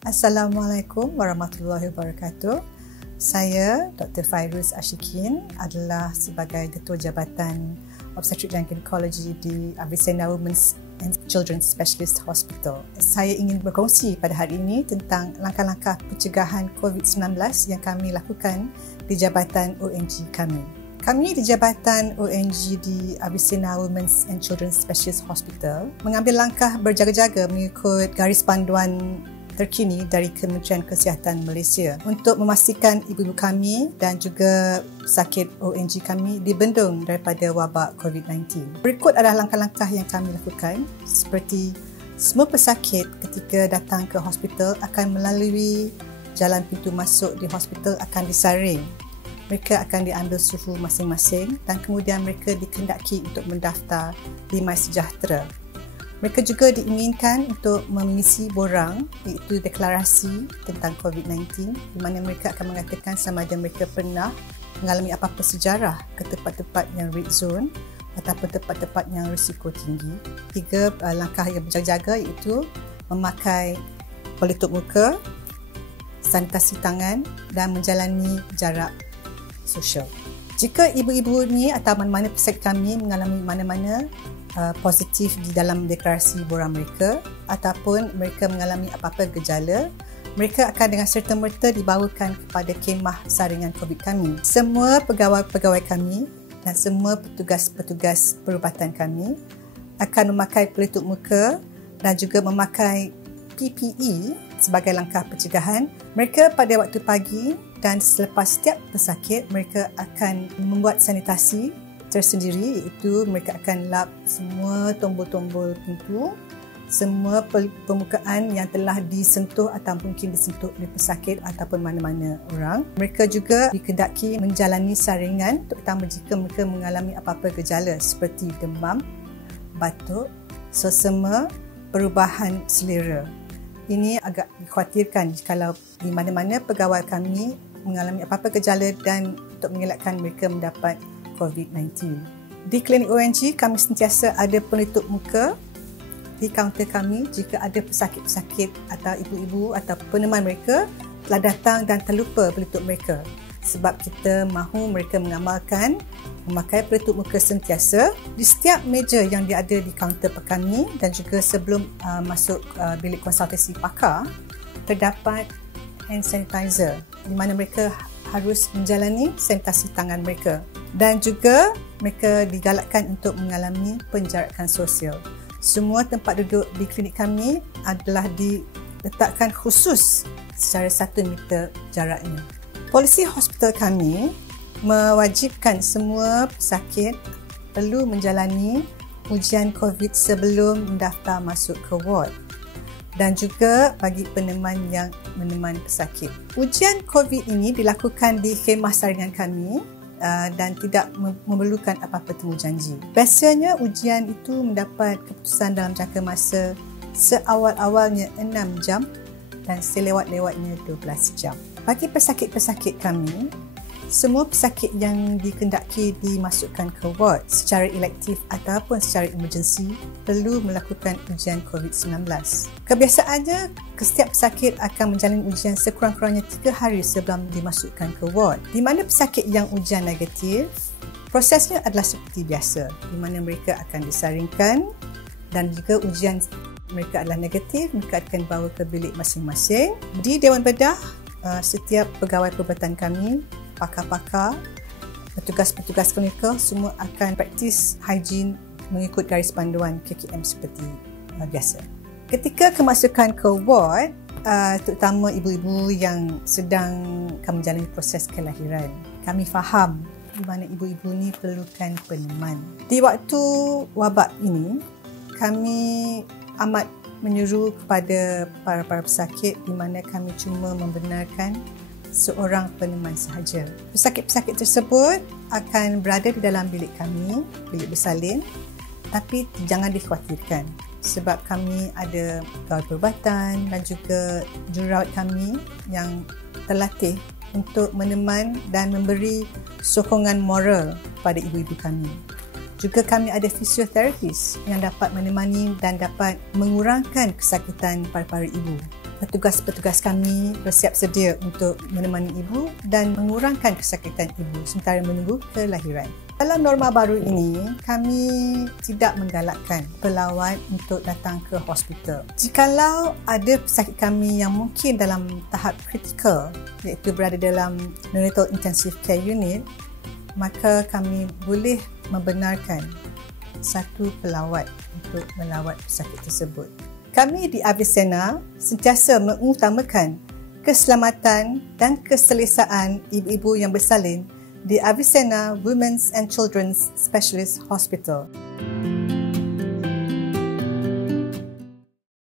Assalamualaikum warahmatullahi wabarakatuh. Saya Dr. Fairuz Ashikin adalah sebagai Ketua Jabatan Obstetrik dan Gynecology di Avicenna Women's and Children's Specialist Hospital. Saya ingin berkongsi pada hari ini tentang langkah-langkah pencegahan COVID-19 yang kami lakukan di Jabatan ONG kami. Kami di Jabatan ONG di Avicenna Women's and Children's Specialist Hospital mengambil langkah berjaga-jaga mengikut garis panduan terkini dari Kementerian Kesihatan Malaysia untuk memastikan ibu-ibu kami dan juga pesakit ONG kami dibendung daripada wabak COVID-19. Berikut adalah langkah-langkah yang kami lakukan, seperti semua pesakit ketika datang ke hospital akan melalui jalan pintu masuk di hospital akan disaring. Mereka akan diambil suhu masing-masing dan kemudian mereka dikendaki untuk mendaftar di MySejahtera. Mereka juga diinginkan untuk mengisi borang iaitu deklarasi tentang COVID-19 di mana mereka akan mengatakan sama ada mereka pernah mengalami apa-apa sejarah ke tempat-tempat yang red zone ataupun tempat-tempat yang risiko tinggi. 3 langkah yang berjaga-jaga iaitu memakai pelitup muka, sanitasi tangan dan menjalani jarak sosial. Jika ibu-ibu ni atau mana-mana pesakit kami mengalami mana-mana positif di dalam deklarasi borang mereka ataupun mereka mengalami apa-apa gejala, mereka akan dengan serta-merta dibawakan kepada khemah saringan COVID kami. Semua pegawai-pegawai kami dan semua petugas-petugas perubatan kami akan memakai pelitup muka dan juga memakai PPE sebagai langkah pencegahan. Mereka pada waktu pagi dan selepas setiap pesakit, mereka akan membuat sanitasi tersendiri, iaitu mereka akan lap semua tombol-tombol pintu, semua pembukaan yang telah disentuh atau mungkin disentuh oleh pesakit ataupun mana-mana orang. Mereka juga dikendaki menjalani saringan terutama jika mereka mengalami apa-apa gejala seperti demam, batuk, sesama, perubahan selera. Ini agak dikhawatirkan kalau di mana-mana pegawai kami mengalami apa-apa gejala dan untuk mengelakkan mereka mendapat COVID-19. Di klinik ONG, kami sentiasa ada pelitup muka di kaunter kami jika ada pesakit-pesakit atau ibu-ibu atau peneman mereka telah datang dan terlupa pelitup mereka. Sebab kita mahu mereka mengamalkan memakai pelitup muka sentiasa di setiap meja yang ada di kaunter kami dan juga sebelum masuk bilik konsultasi pakar, terdapat hand sanitizer di mana mereka harus menjalani sanitasi tangan mereka. Dan juga mereka digalakkan untuk mengalami penjarakan sosial. Semua tempat duduk di klinik kami adalah diletakkan khusus secara 1 meter jaraknya. Polisi hospital kami mewajibkan semua pesakit perlu menjalani ujian COVID sebelum mendaftar masuk ke ward dan juga bagi peneman yang meneman pesakit. Ujian COVID ini dilakukan di khemah saringan kami dan tidak memerlukan apa-apa temujanji. Biasanya ujian itu mendapat keputusan dalam jangka masa seawal-awalnya 6 jam dan selewat-lewatnya 12 jam. Bagi pesakit-pesakit kami, semua pesakit yang dikendaki dimasukkan ke ward secara elektif ataupun secara emergency perlu melakukan ujian COVID-19. Kebiasaannya, setiap pesakit akan menjalani ujian sekurang-kurangnya 3 hari sebelum dimasukkan ke ward. Di mana pesakit yang ujian negatif, prosesnya adalah seperti biasa, di mana mereka akan disaringkan dan jika ujian mereka adalah negatif, mereka akan dibawa ke bilik masing-masing. Di Dewan Bedah, setiap pegawai perubatan kami, pakar-pakar, petugas-petugas klinikal semua akan praktis hygiene mengikut garis panduan KKM seperti biasa. Ketika kemasukan ke ward, terutama ibu-ibu yang sedang akan menjalani proses kelahiran, kami faham di mana ibu-ibu ni perlukan peneman. Di waktu wabak ini, kami amat menyuruh kepada para pesakit di mana kami cuma membenarkan seorang peneman sahaja. Pesakit-pesakit tersebut akan berada di dalam bilik kami, bilik bersalin, tapi jangan dikhawatirkan sebab kami ada pegawai perubatan dan juga jururawat kami yang terlatih untuk meneman dan memberi sokongan moral kepada ibu-ibu kami. Juga kami ada fisioterapis yang dapat menemani dan dapat mengurangkan kesakitan para-para ibu. petugas-petugas kami bersiap sedia untuk menemani ibu dan mengurangkan kesakitan ibu sementara menunggu kelahiran. Dalam norma baru ini, kami tidak menggalakkan pelawat untuk datang ke hospital. Jikalau ada pesakit kami yang mungkin dalam tahap kritikal, iaitu berada dalam neonatal intensive care unit, maka kami boleh membenarkan satu pelawat untuk melawat pesakit tersebut. Kami di Avicenna sentiasa mengutamakan keselamatan dan keselesaan ibu-ibu yang bersalin di Avicenna Women's and Children's Specialist Hospital.